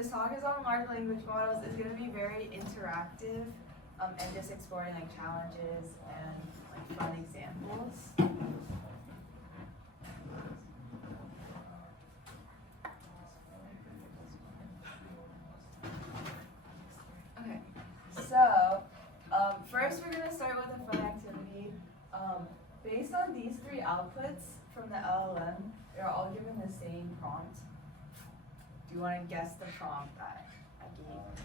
This talk is on large language models. It's going to be very interactive and just exploring like challenges and like fun examples. Okay, so first we're going to start with a fun activity. Based on these three outputs from the LLM, they're all given the same prompt. Do you want to guess the prompt that I gave?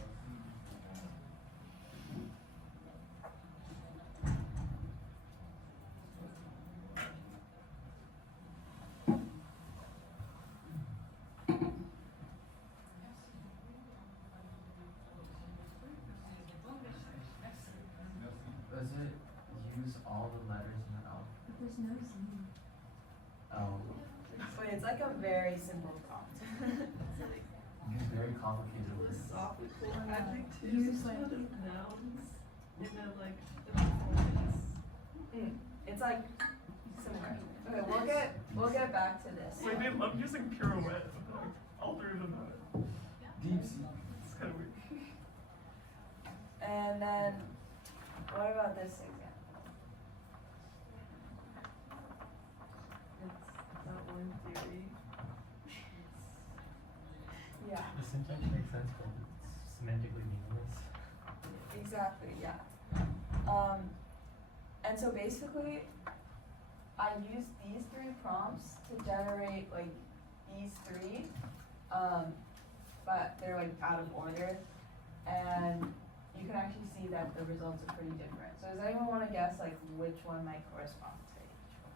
Does it use all the letters in the alphabet? But there's no Z. Oh, Wait, it's like a very simple prompt. it's very complicated words. Philosophical adjectives, Use like nouns, and then like the performance. It's like similar. Okay, we'll get back to this. Wait, babe, I'm using pirouette. Like, all three of them have it. Deep sea. It's kind of weird. And then, what about this example? It's not one theory. Yeah, The syntax makes sense, but it's semantically meaningless. exactly, yeah. And so basically, I use these three prompts to generate like these three, but they're like out of order, and you can actually see that the results are pretty different. So does anyone want to guess like which one might correspond to each one?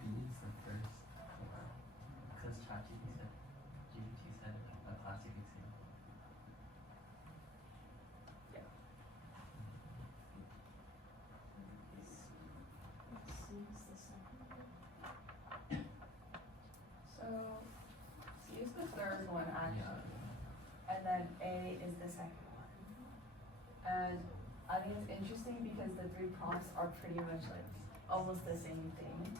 B is the first one. Because ChatGPT said a classic example. Yeah. C is the second one. So C is the third one actually, and then A is the second one. And I think it's interesting because the three prompts are pretty much like almost the same thing.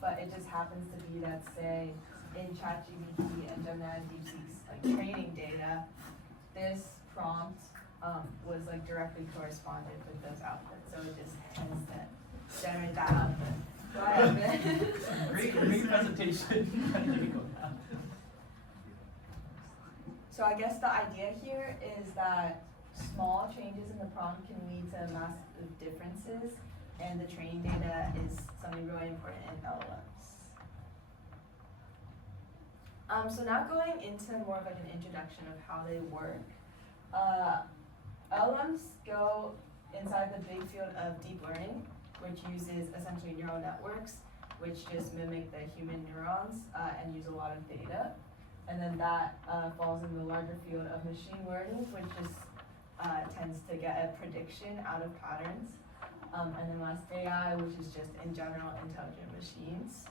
But it just happens to be that, say, in ChatGPT and Gemini DeepSeek's like training data, this prompt was like directly corresponded with those outputs. So it just tends to generate that output. Go ahead, Ben. Great presentation. So I guess the idea here is that small changes in the prompt can lead to massive differences, and the training data is something really important in LLMs. So now going into more of like an introduction of how they work. LLMs go inside the big field of deep learning, which uses essentially neural networks, which just mimic the human neurons and use a lot of data. And then that falls in the larger field of machine learning, which just tends to get a prediction out of patterns. And then last AI, which is just in general intelligent machines.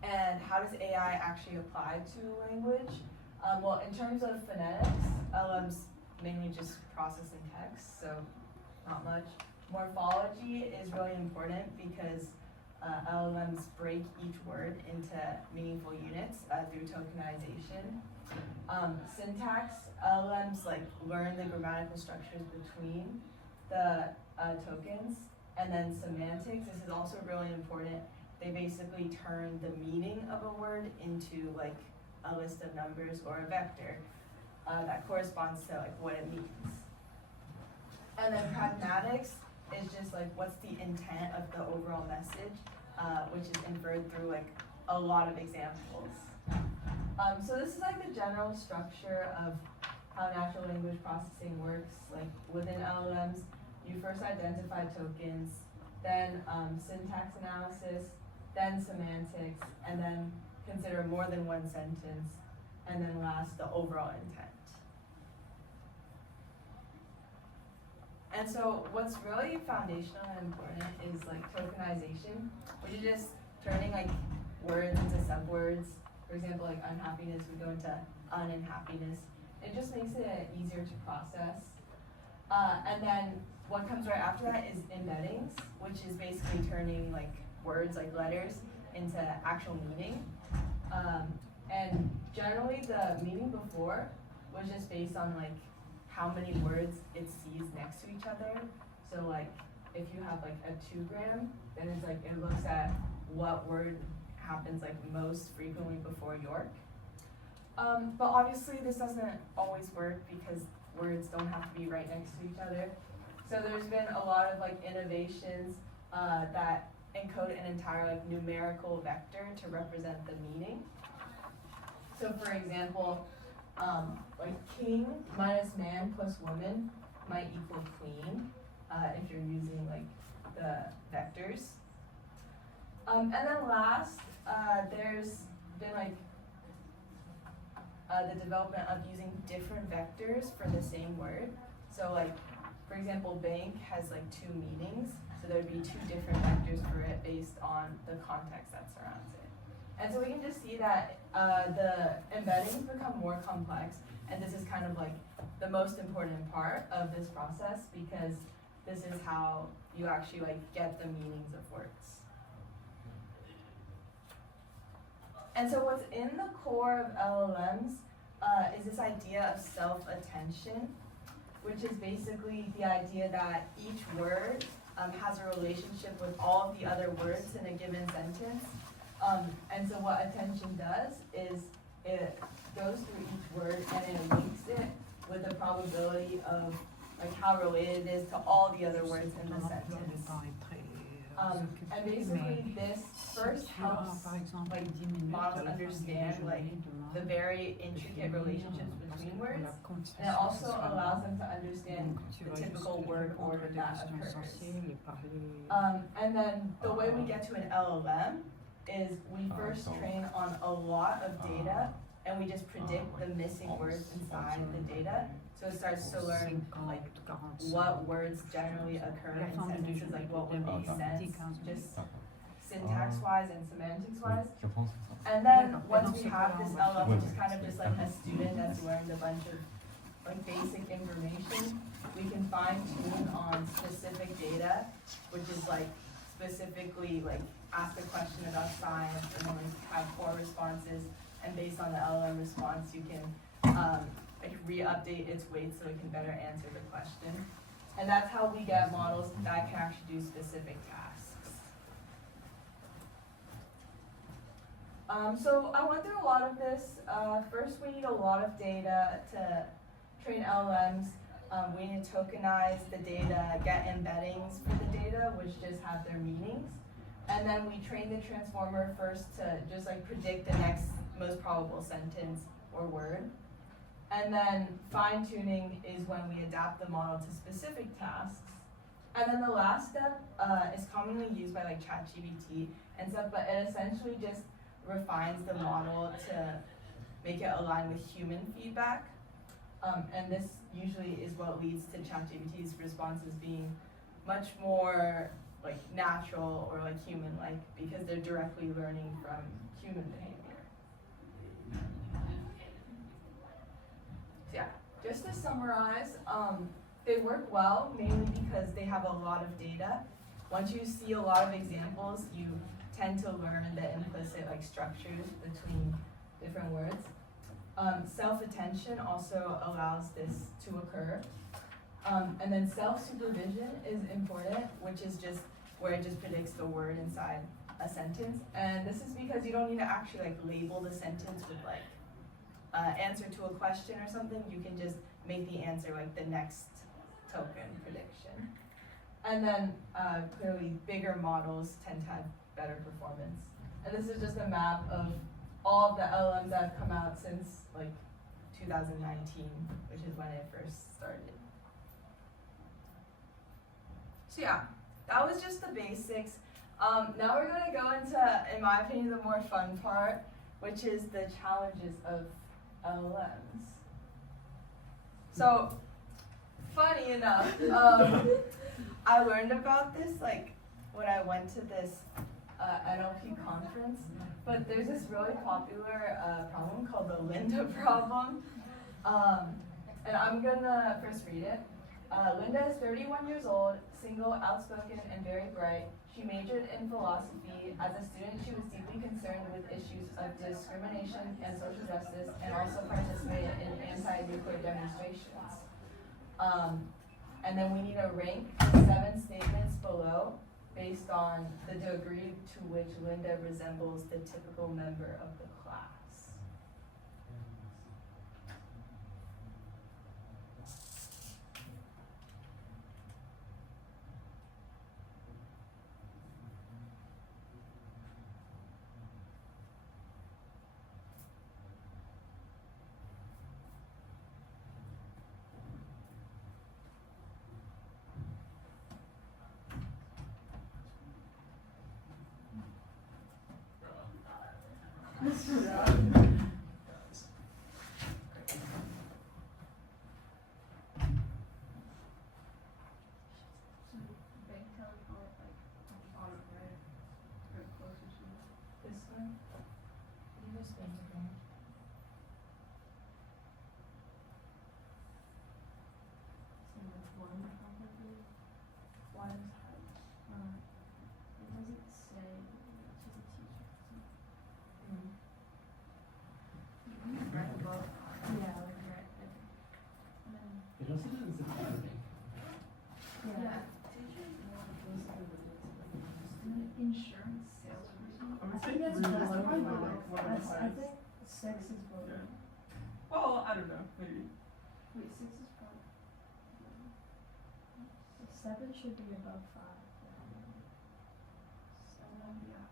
And how does AI actually apply to language? Well, in terms of phonetics, LLMs mainly just processing text, so not much. Morphology is really important because LLMs break each word into meaningful units through tokenization. Syntax, LLMs like learn the grammatical structures between the tokens. And then semantics, this is also really important. They basically turn the meaning of a word into like a list of numbers or a vector that corresponds to like what it means. And then pragmatics is just like what's the intent of the overall message, which is inferred through like a lot of examples. So this is like the general structure of how natural language processing works. Like within LLMs, you first identify tokens, then syntax analysis, then semantics, and then consider more than one sentence, and then last, the overall intent. And so what's really foundational and important is like tokenization, which is just turning like words into subwords. For example, like unhappiness would go into unhappiness. It just makes it easier to process. And then what comes right after that is embeddings, which is basically turning like words, like letters, into actual meaning. And generally the meaning before was just based on like how many words it sees next to each other. So like if you have like a 2-gram, then it's like it looks at what word happens like most frequently before York. But obviously this doesn't always work because words don't have to be right next to each other. So there's been a lot of like innovations that encode an entire like numerical vector to represent the meaning. So for example, like king minus man plus woman might equal queen if you're using like the vectors. And then last, there's been like the development of using different vectors for the same word. So like, for example, bank has like 2 meanings, so there'd be 2 different vectors for it based on the context that surrounds it. And so we can just see that the embeddings become more complex, and this is kind of like the most important part of this process because this is how you actually like get the meanings of words. And so what's in the core of LLMs is this idea of self-attention, which is basically the idea that each word has a relationship with all of the other words in a given sentence. And so what attention does is it goes through each word and it links it with the probability of like how related it is to all the other words in the sentence. And basically this first helps like models understand like the very intricate relationships between words, and it also allows them to understand the typical word order that occurs. And then the way we get to an LLM is we first train on a lot of data and we just predict the missing words inside the data. So it starts to learn like what words generally occur in sentences, like what would make sense, just syntax-wise and semantics-wise. And then once we have this LLM, which is kind of just like a student that's learned a bunch of like basic information, we can fine-tune on specific data, which is like specifically like ask a question about science and then like have 4 responses, and based on the LLM response, you can like re-update its weight so it can better answer the question. And that's how we get models that can actually do specific tasks. So I went through a lot of this. First, we need a lot of data to train LLMs. We need to tokenize the data, get embeddings for the data, which just have their meanings. And then we train the transformer first to just like predict the next most probable sentence or word. And then fine-tuning is when we adapt the model to specific tasks. And then the last step is commonly used by like ChatGPT and stuff, but it essentially just refines the model to make it align with human feedback. And this usually is what leads to ChatGPT's responses being much more like natural or like human-like because they're directly learning from human behavior. So yeah, just to summarize, they work well mainly because they have a lot of data. Once you see a lot of examples, you tend to learn the implicit like structures between different words. Self-attention also allows this to occur. And then self-supervision is important, which is just where it just predicts the word inside a sentence. And this is because you don't need to actually like label the sentence with like answer to a question or something. You can just make the answer like the next token prediction. And then clearly bigger models tend to have better performance. And this is just a map of all of the LLMs that have come out since like 2019, which is when it first started. So yeah, that was just the basics. Now we're going to go into, in my opinion, the more fun part, which is the challenges of LLMs. So, funny enough, I learned about this like when I went to this NLP conference, but there's this really popular problem called the Linda problem. And I'm gonna first read it. Linda is 31 years old, single, outspoken, and very bright. She majored in philosophy. As a student, she was deeply concerned with issues of discrimination and social justice, and also participated in anti-nuclear demonstrations. And then we need to rank the 7 statements below based on the degree to which Linda resembles the typical member of the class. Bank teller call it like on it, right? Or closer to it. This one? You just think of it. So like one probably. One is hard. It doesn't say to the teacher. Right above. Yeah, like right there. And then, It also doesn't say anything. yeah. Teachers more closely related to like And then insurance salesperson. I would I say think that's 3 is below probably five. like one of the I highest. think 6 is below. Yeah. Well, I don't know, maybe. Wait, 6 is probably. So 7 should be above 5. 7, yeah.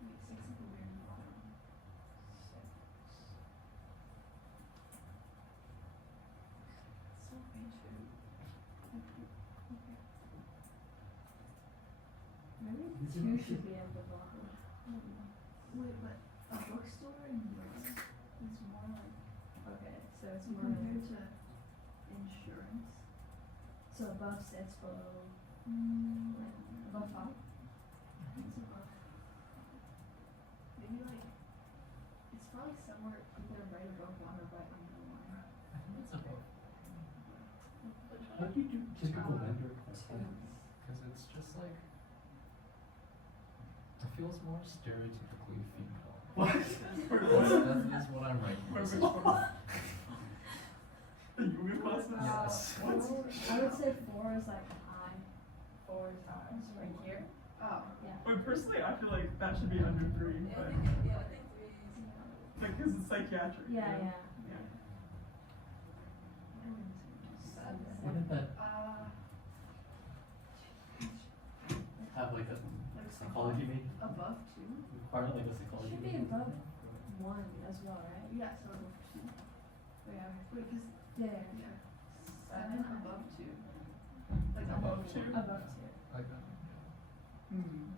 Wait, 6 is the very bottom. 6. So way too. Okay. Maybe These 2 are- should be at the bottom. Wait, but a bookstore in Europe is more like. Okay, so it's more compared to insurance. So above 6, below. Like above 5. I think it's above. Maybe like. It's probably somewhere either right above 1 or right under 1. I think it's above. How do you do typical vendor questions? Because it's just like, it feels more stereotypically female. What? That's what I'm writing. Wait, which one? The yoga classes? Yes. I would say 4 is like high. 4 is high. Right here? Oh. Yeah. But personally, I feel like that should be under 3, but, I think 3 is. like, cause it's psychiatric. Yeah, you know? yeah. Yeah. Wouldn't that Uh, have like a like psychology major? above 2? Require like a psychology Should be major? above 1 as well, right? Yeah, so above 2. Yeah. Wait, cause. Yeah. 7 above 2. Like Above 2? Above 2. Like that. Hmm.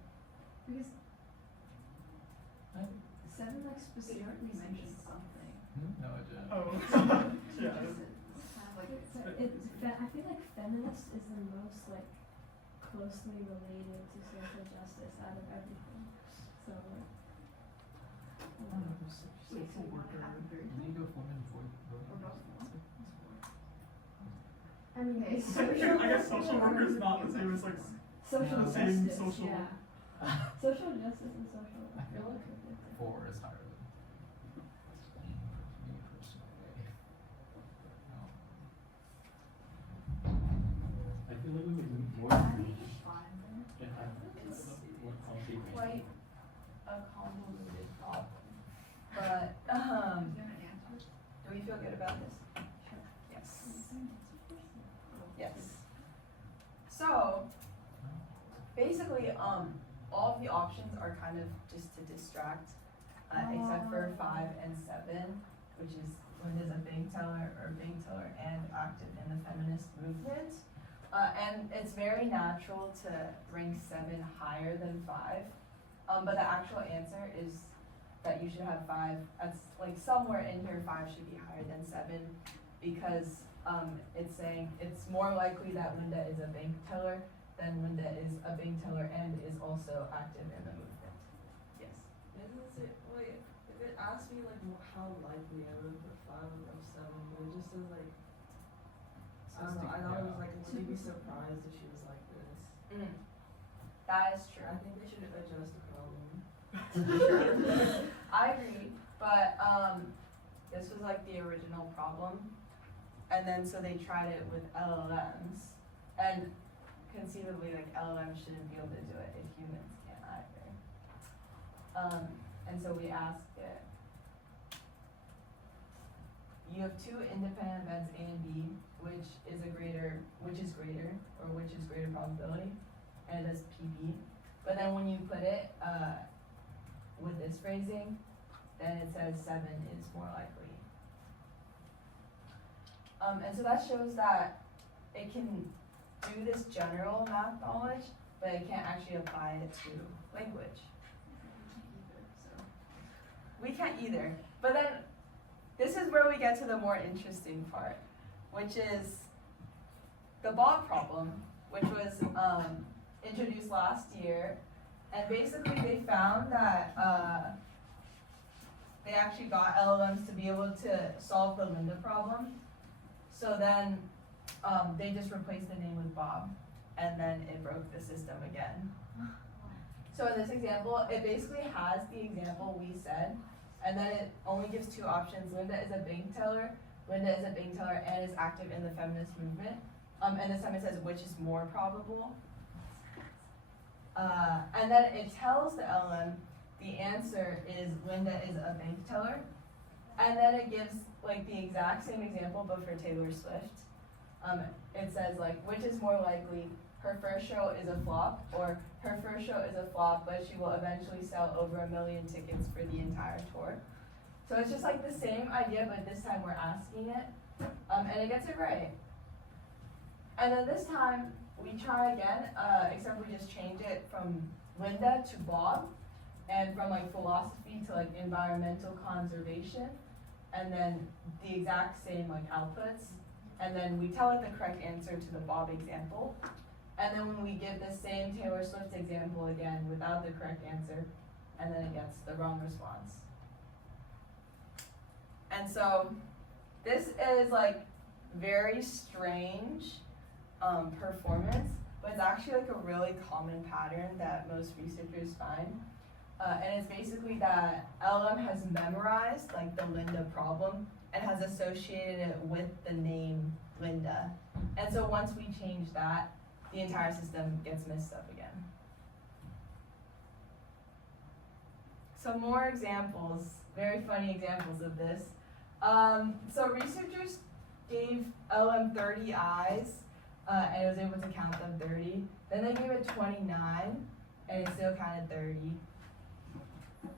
Because I, 7 like specifically mentions something. no, I didn't. Oh. Yeah. I feel like feminist is the most like closely related to social justice out of everything. So like. Social worker. League of Women Above Voters. I mean, Okay. it's I guess social worker is not the same as like. social the same justice. social Yeah. Social justice and social. I feel like are different. 4 is higher than me personally. No. I feel like we would need more information to have more concrete ranking. Quite a convoluted problem. But, do we feel good about this? Yes. Yes. So, basically, all of the options are kind of just to distract, except for 5 and 7, which is Linda's a bank teller and active in the feminist movement. And it's very natural to rank 7 higher than 5, but the actual answer is that you should have 5. That's like somewhere in here 5 should be higher than 7, because it's saying it's more likely that Linda is a bank teller than Linda is a bank teller and is also active in the movement. Yes. Wait, if it asks me like how likely I would put of 7, but it just says like, I don't know, I thought it was like, would you be surprised if she was like this? That is true. I think they should adjust the problem. I agree, but this was like the original problem, and then so they tried it with LLMs, and conceivably like LLMs shouldn't be able to do it if humans can't either. And so we asked it. You have two independent events A and B, which is greater probability, and it does PB. But then when you put it with this phrasing, then it says 7 is more likely. And so that shows that it can do this general math knowledge, but it can't actually apply it to language. We can't either. But then this is where we get to the more interesting part, which is the Bob problem, which was introduced last year. And basically they found that they actually got LLMs to be able to solve the Linda problem. So then they just replaced the name with Bob, and then it broke the system again. So in this example, it basically has the example we said, and then it only gives two options. Linda is a bank teller, and is active in the feminist movement. And this time it says which is more probable. And then it tells the LM the answer is Linda is a bank teller. And then it gives like the exact same example but for Taylor Swift. It says like which is more likely, her first show is a flop, or her first show is a flop but she will eventually sell over 1 million tickets for the entire tour. So it's just like the same idea, but this time we're asking it, and it gets it right. And then this time we try again, except we just change it from Linda to Bob, and from like philosophy to like environmental conservation, and then the exact same like outputs, and then we tell it the correct answer to the Bob example, and then when we give the same Taylor Swift example again without the correct answer, and then it gets the wrong response. And so this is like very strange performance, but it's actually like a really common pattern that most researchers find. And it's basically that LM has memorized like the Linda problem and has associated it with the name Linda. And so once we change that, the entire system gets messed up again. Some more examples, very funny examples of this. So researchers gave LM 30 eyes, and it was able to count them 30. Then they gave it 29, and it still counted 30.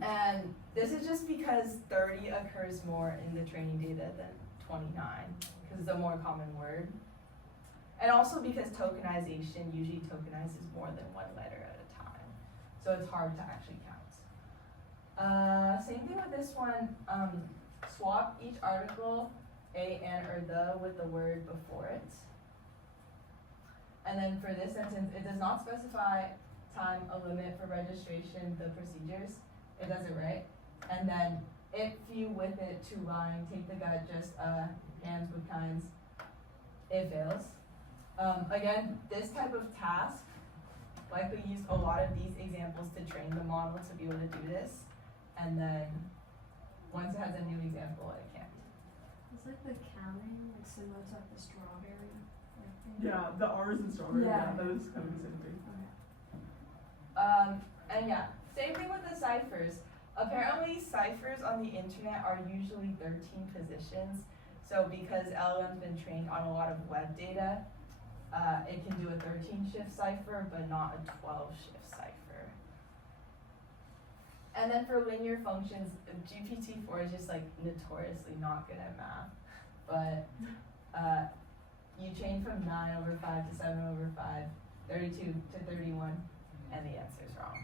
And this is just because 30 occurs more in the training data than 29, because it's a more common word. And also because tokenization usually tokenizes more than one letter at a time. So it's hard to actually count. Same thing with this one. Swap each article, a, an, or the, with the word before it. And then for this sentence, it does not specify time, a limit for registration, the procedures. It does it right. And then if you with it to line, take the gut, just hands with kinds, it fails. Again, this type of task likely used a lot of these examples to train the model to be able to do this. And then once it has a new example, it can't. It's like the counting, like similar to like the strawberry. Like thing. Yeah, the R's in strawberry, Yeah. yeah, that is kind of the same thing. Okay. And yeah, same thing with the ciphers. Apparently ciphers on the internet are usually 13 positions. So because LLM's been trained on a lot of web data, it can do a 13-shift cipher, but not a 12-shift cipher. And then for linear functions, GPT-4 is just like notoriously not good at math. But you change from 9/5 to 7/5, 32 to 31, and the answer is wrong.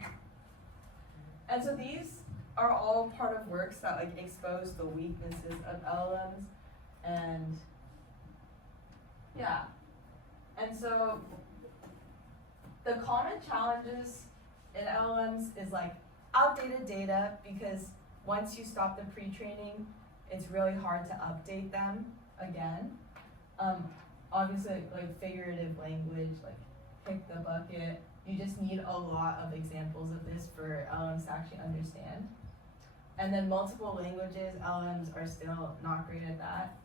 And so these are all part of works that like expose the weaknesses of LLMs, and yeah. And so the common challenges in LLMs is like outdated data, because once you stop the pre-training, it's really hard to update them again. Obviously, like figurative language, like pick the bucket, you just need a lot of examples of this for LLMs to actually understand. And then multiple languages, LLMs are still not great at that.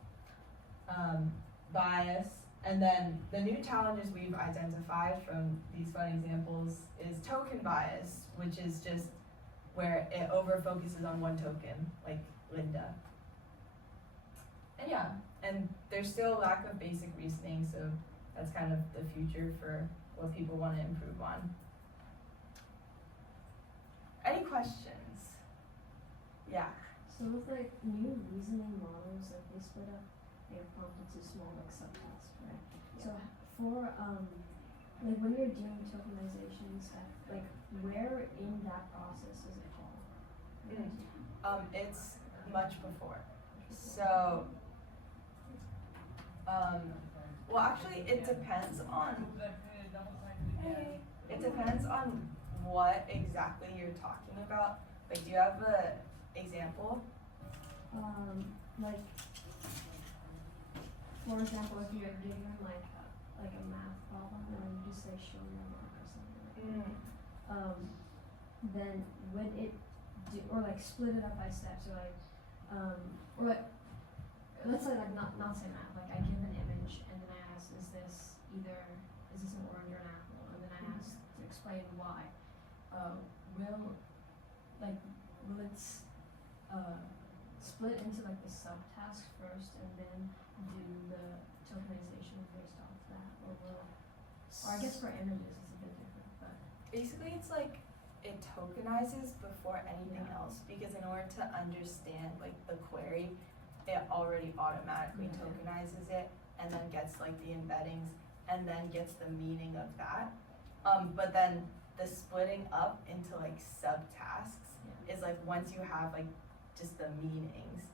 Bias, and then the new challenges we've identified from these fun examples is token bias, which is just where it over focuses on one token, like Linda. And yeah, and there's still a lack of basic reasoning, so that's kind of the future for what people want to improve on. Any questions? Yeah. So with like new reasoning models, like they split up their prompt into small like subtasks, right? So for like when you're doing tokenization stuff, like where in that process is it called? It's much before. So, well, actually, it depends on. It depends on what exactly you're talking about. Like, do you have an example? Like for example, if you're given like a math problem and then you just say show your mark or something like that, then would it do, or like split it up by steps, or like let's say like not say math, like I give an image and then I ask is this an orange or an apple, and then I ask to explain why. Will it split into like the subtasks first and then do the tokenization based off that, or I guess for images it's a bit different, but Basically, it's like it tokenizes before anything else, because in order to understand like the query, it already automatically tokenizes it and then gets like the embeddings and then gets the meaning of that. But then the splitting up into like subtasks is like once you have like just the meanings,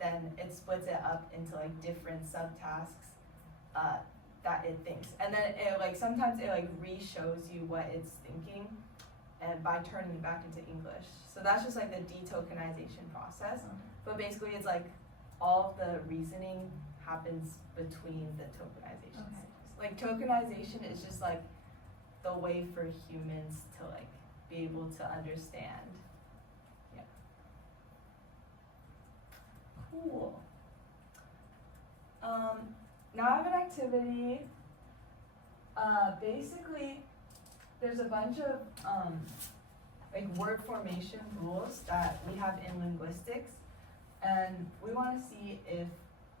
then it splits it up into like different subtasks that it thinks, and then it like sometimes it like re-shows you what it's thinking, and by turning it back into English. So that's just like the detokenization process. But basically, it's like all of the reasoning happens between the tokenization stages. Like tokenization is just like the way for humans to like be able to understand. Yeah. Cool. Now I have an activity. Basically, there's a bunch of like word formation rules that we have in linguistics, and we want to see if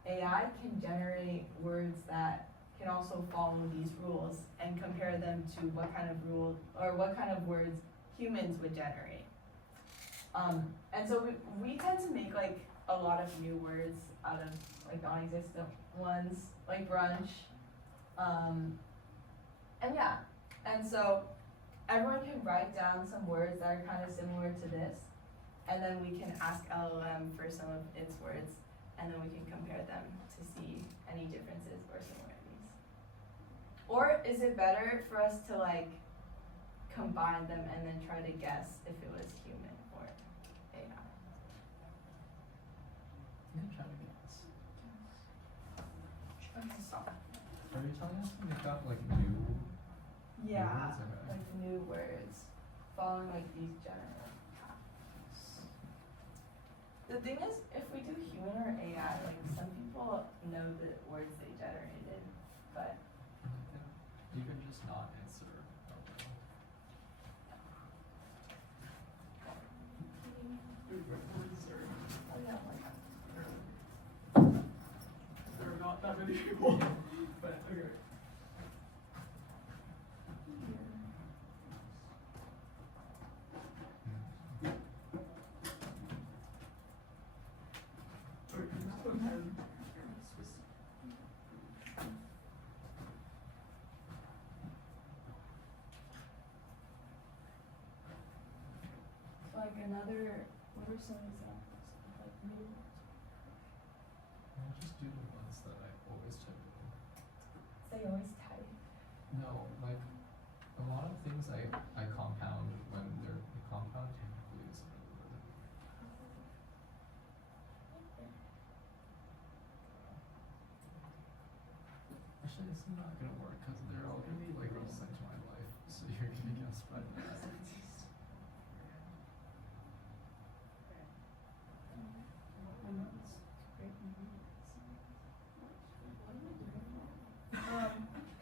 AI can generate words that can also follow these rules and compare them to what kind of rule or what kind of words humans would generate. And so we tend to make like a lot of new words out of like non-existent ones, like brunch. And yeah, and so everyone can write down some words that are kind of similar to this, and then we can ask LLM for some of its words, and then we can compare them to see any differences or similarities. Or is it better for us to like combine them and then try to guess if it was human or AI? You can try to guess. Okay, stop. Are you telling us to make up like new Yeah, words? Okay. like new words following like these general patterns. The thing is, if we do human or AI, like some people know the words they generated, but You can just not answer. Okay. oh yeah, like There are not that many people, but okay. Okay, can you just put a pen? like another. What are some examples of like new words? I'll just do the ones that I always type in. They always type. No, like a lot of things I compound when they're a compound typically is another word. it's not gonna work because they're all gonna be like relevant to my life. So you're gonna guess by that.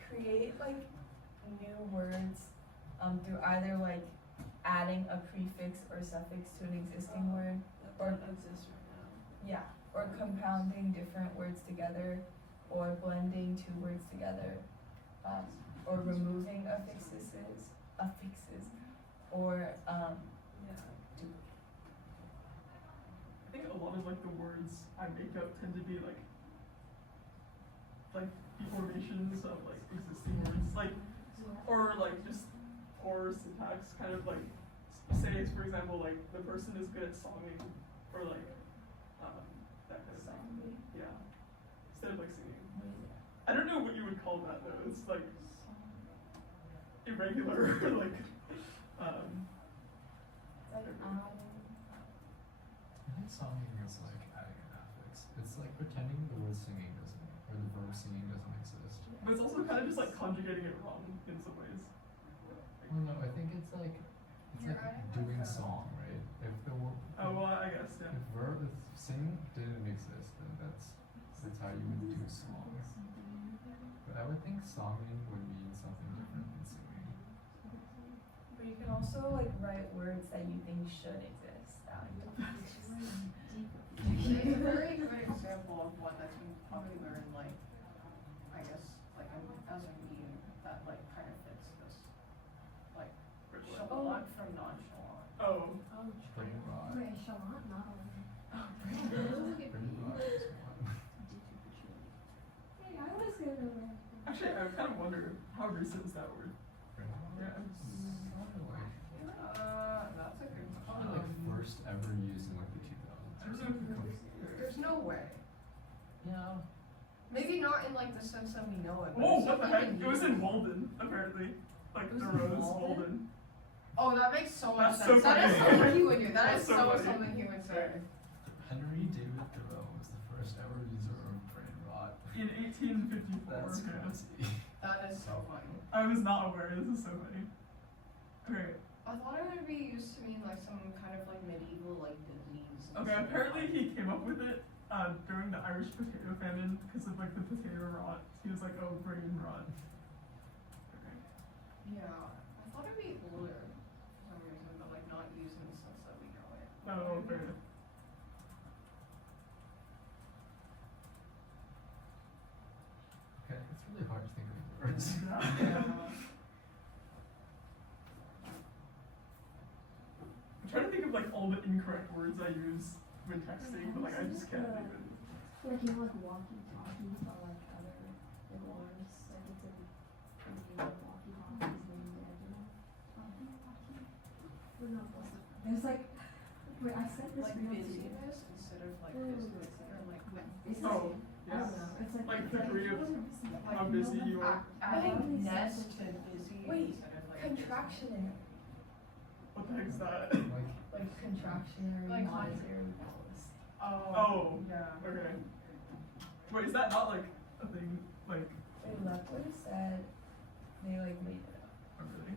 Create like new words through either like adding a prefix or suffix to an existing word, or That exists right now. yeah, or compounding different words together, or blending two words together, or removing affixes, or Yeah. I think a lot of like the words I make up tend to be like deformations of like existing words, like or like just poor syntax, kind of like say for example like the person is good at songing, or like that kind of thing. Yeah, instead of like singing. I don't know what you would call that though. It's like irregular, like I think songing is like adding an affix. It's like pretending the word singing doesn't, or the verb singing doesn't exist. but it's also kind of just like conjugating it wrong in some ways. Well, no, I think it's like doing song, right? If the word, Oh well, I guess yeah. if sing didn't exist, then that's how you would do song. But I would think songing would mean something different than singing. but you can also like write words that you think should exist. That would be It's a very good example of one that's been popular in like, I guess, like as a meme that like kind of fits this, like chalant from nonchalant. Oh, Brain rot. Wait, chalant, not a Brain rot is one. Hey, I was gonna actually, I kind of wonder how recent is that word? Brain rot? Yeah. Probably like, That's a good probably like question. first ever used in like the 2000s. There's no way. Yeah. Maybe not in like the sense that we know it. But Whoa, it's what the definitely heck? It was used. in Walden, apparently. Like It the was in rose, Walden? Walden. Oh, that makes so much That's so sense. That is funny. something he would do. That That's is so so funny. something he would say. Henry David Thoreau was the first ever user of brain rot. In 1854. That's yeah. crazy. That is so funny. I was not aware. This is so funny. Okay. I thought it would be used to mean like some kind of like medieval like disease. Okay. Apparently, he came up with it during the Irish potato famine because of like the potato rot. He was like, "Oh, brain rot." Okay. Yeah, I thought it'd be older for some reason, but like not used in the sense that we know it. Oh, fair enough. Okay, it's really hard to think of words. Yeah. I'm trying to think of like all the incorrect words I use when texting, but like I just can't think of it. like you know, like walkie-talkie, but like other like words, like it's a name of walkie-talkie is named after walkie-talkie. Or not walkie. There's like, wait, I said this Like real to you. busyness instead of like Mm. business, or like when. It's Oh, I don't yes. know. It's like Like it's degree of like, how busy you are. Adding Oh, ness exactly. to busy Wait, instead of like. contractionary, What the heck's that? Like, like contractionary, Like monetary vowels. Oh. Yeah. Okay. Wait, is that not like a thing? Like, Wait, Lepler said they like made it up. oh really?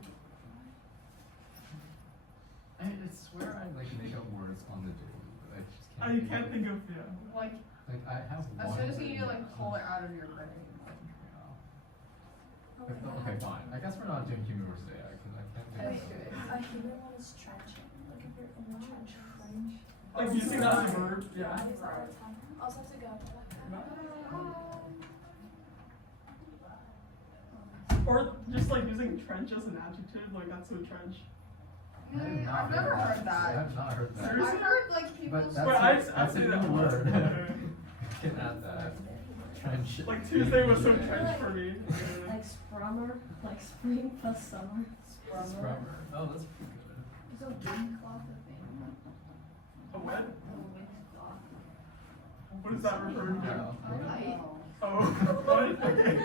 I swear I like make up words on the daily, but I just can't. I can't think of yeah. Like Like I have as one. soon as you need to word like that pull it comes- out of your brain. Yeah. Okay, fine. I guess we're not doing human words today. I can't Wait, think of A human one is trenching. Like if you're in the trench. Like using that as a verb. I Yeah. use that all the time. I also have to go. Or just like using trench as an adjective, like that's so trench. I have not I've never heard I that. have not heard that. Seriously? I've heard like people But say. Wait, that's say a that new a lot. word. Okay. Can add that. Trench. Like Tuesday was so trench for me. like sprummer, like spring plus summer. Sprummer. Oh, that's pretty good. Is a windcloth a thing? A what? A windcloth. What does that refer to? Yeah. Alright. Oh, what? Okay.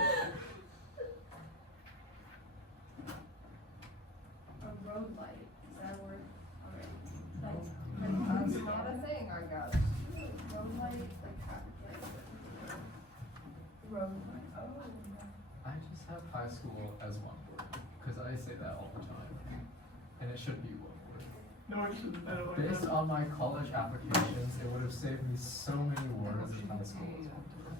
A road light. Is that a word? Alright. That's not a thing, I guess. Road light, like Road. Oh. as one word, because I say that all the time, and it should be one word. No, it shouldn't. I don't like Based that. on my college applications, it would have saved me so many words in high school. as one word.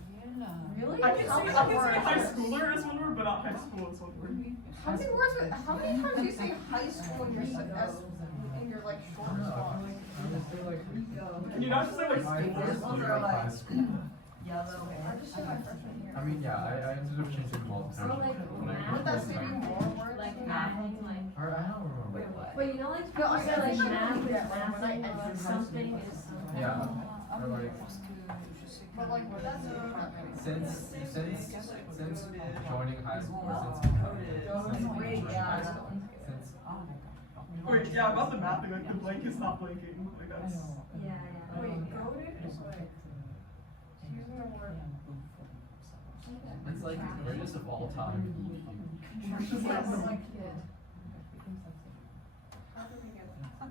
Really? I can say high words? schooler as one word, but not high school as one word. How many words, how many times do you say high school in your like I short don't know, response? I would say like, Can you not just say like my school? first year of high school. Yellow I hair. just said my freshman year. I mean, yeah, I ended up changing them all the time. So, like, Would that save you more words? Like than math, that? like. Or I don't remember. Wait, what? But you know, like, No, I people say like think I math would is get one when I mathing, entered or high something school. is something. Yeah, or like, But like, would that save you that many? since joining high school, or since becoming, since Wait, joining yeah, high that school, one's good. since, Wait, yeah, about the mapping, like the blank is not blinking. Like that's. Yeah, yeah. Wait, goated is like, using the word. it's like the greatest of all time. Yeah, but like, how did we get that?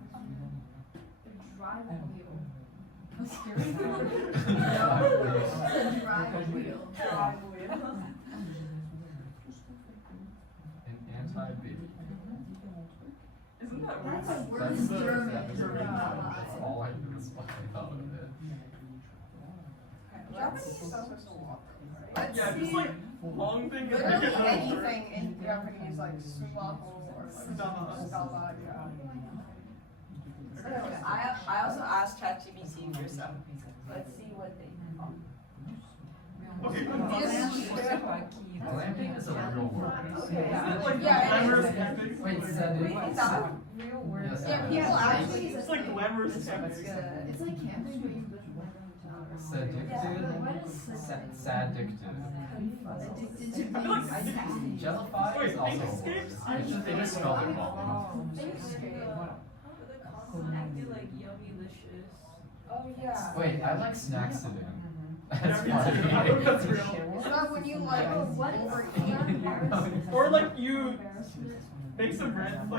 The drive wheel. Yeah. The drive wheel. An anti-baby. Isn't that That's weird? a word That's in the German. German Yeah. word. That's all I thought of it. Japanese stuff is a lot. Let's Yeah, just see. like long thing. and make Literally it really short. anything in Japanese, like sumaho or like Dama. stala, yeah. I also asked ChatGPT for some. Let's see what they found. Okay, Glamping is a real word. Okay, Isn't it like Yeah, it glamorous is. camping? Wait, Like- is that it? Wait, is that a real word? Yes, Yeah, that people is. actually. It's like glamorous This one's camping. good. It's like camping, but you live in town. Sadicted? What is sadicted? Sadicted. Addicted to I feel like being Jellify Wait, is also a word. Thinkscapes? They just spelled it wrong. Oh, yeah. Wait, I like snack sitting. That's Yeah, me funny. too. I hope that's real. Is that when you like What is overeat? Or like you make some random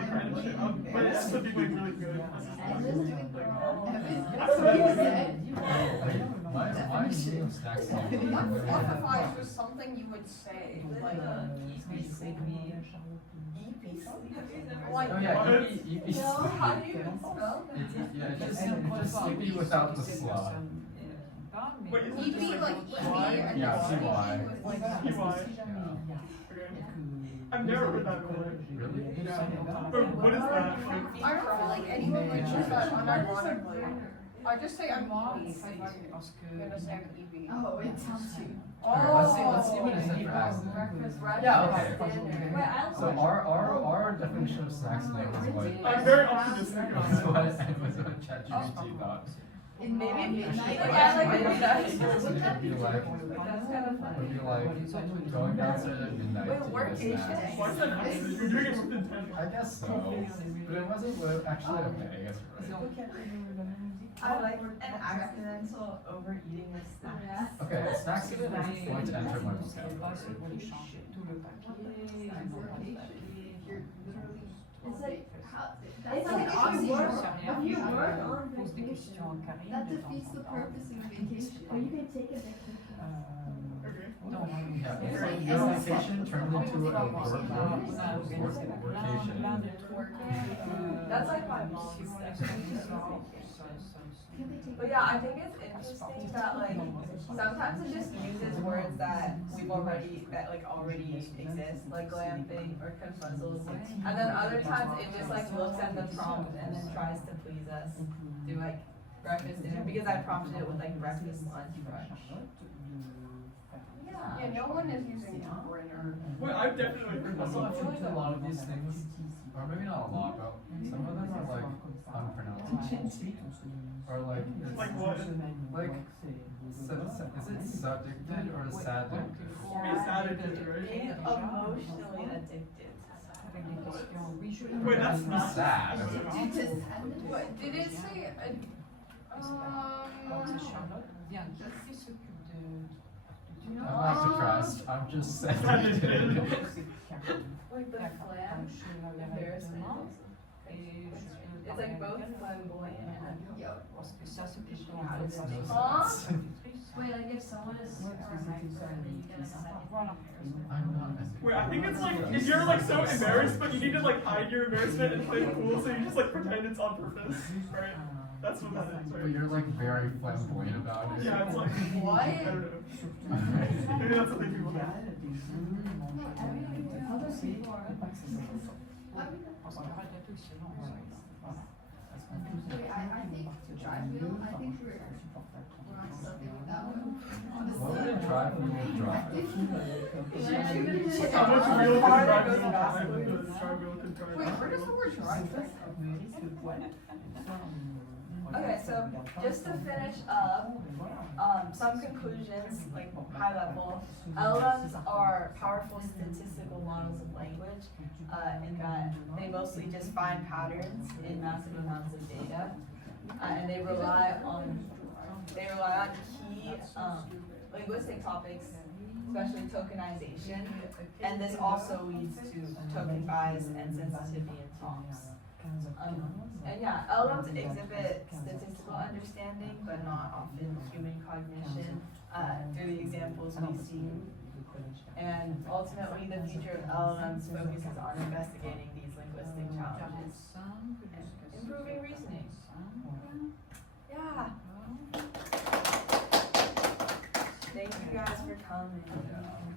shit up, but it ends up being like really good. That's what you said. My meaning of snack sitting. What fluffify was something you would say, like, like, Oh yeah, What? eepy No, how do sleepy. you even spell that? Just sleepy without the slot. Wait, isn't it EP, just like EP and Yeah, then PY. with like PY. Yeah. Okay. I've never heard that before. Really? Yeah. But what is that? Like, I don't feel like anyone would use that unironically. I just say I'm EP because I'm gonna say I'm EP. Oh, it tells you. Alright, let's see what it said for accident. Breakfast, Yeah, okay. dinner. So our definition of snacks now is what I'm very optimistic was about what that. was what ChatGPT thought. Maybe midnight. Yeah, like maybe midnight. It'd be like That's kind of funny. would be like going downstairs at midnight Wait, to get a workation. snack. Why is that accident? You're doing it with intent. I guess so, but it wasn't actually okay. I guess you're right. I like an accidental overeating of snacks. Okay, snacks is going to enter my vocabulary. It's like, how, that's It's like like if you work, oxygen. if you work on vacation, that defeats the purpose of vacation. Or you can take a vacation. Okay. Yeah, it's like your vacation turned into a workation. That's like my mom's stuff. But yeah, I think it's interesting that like sometimes it just uses words that already exist, like glamping or confuzzled, and then other times it just like looks at the prompt and then tries to please us, do like breakfast dinner because I prompted it with like breakfast, lunch, brunch. Yeah, no one is using brainer. Well, I've definitely heard that Also, I feel before. like a lot of these things, or maybe not a lot, but some of them are like unpronounceable. Or like, it's, Like what? like, is it saddicted or saddicted? It's addictive, right? Being emotionally addicted. Wait, that's not Sad. What, did it say, I'm not depressed, I'm just saddicted. Like the flam, embarrassment. It's like both flamboyant and Yo. how to say. Huh? Wait, like if someone is super hyper and then you get a second embarrassment. I'm not messing. Wait, I think it's like if you're like so embarrassed, but you need to like hide your embarrassment and play it cool, so you just like pretend it's on purpose, right? That's what that is, But right? you're like very flamboyant about it. Yeah, it's like What? I don't know. Maybe that's what they people do. No, other people are. Wait, I think drive wheel, I think we're on something with that one. What would a drive wheel drive? How much real can Harder drive goes wheel faster. drive? The drive wheel can drive. Wait, where does the word drive come Okay, so just to finish up, some conclusions, like high level. LLMs are powerful statistical models of language, in that they mostly just find patterns in massive amounts of data, and they rely on key linguistic topics, especially tokenization, and this also leads to token bias and sensitivity in prompts. And yeah, LLMs exhibit statistical understanding, but not often human cognition, through the examples we've seen. And ultimately, the future of LLMs focuses on investigating these linguistic challenges and improving reasoning. Yeah. Thank you guys for coming. Yeah.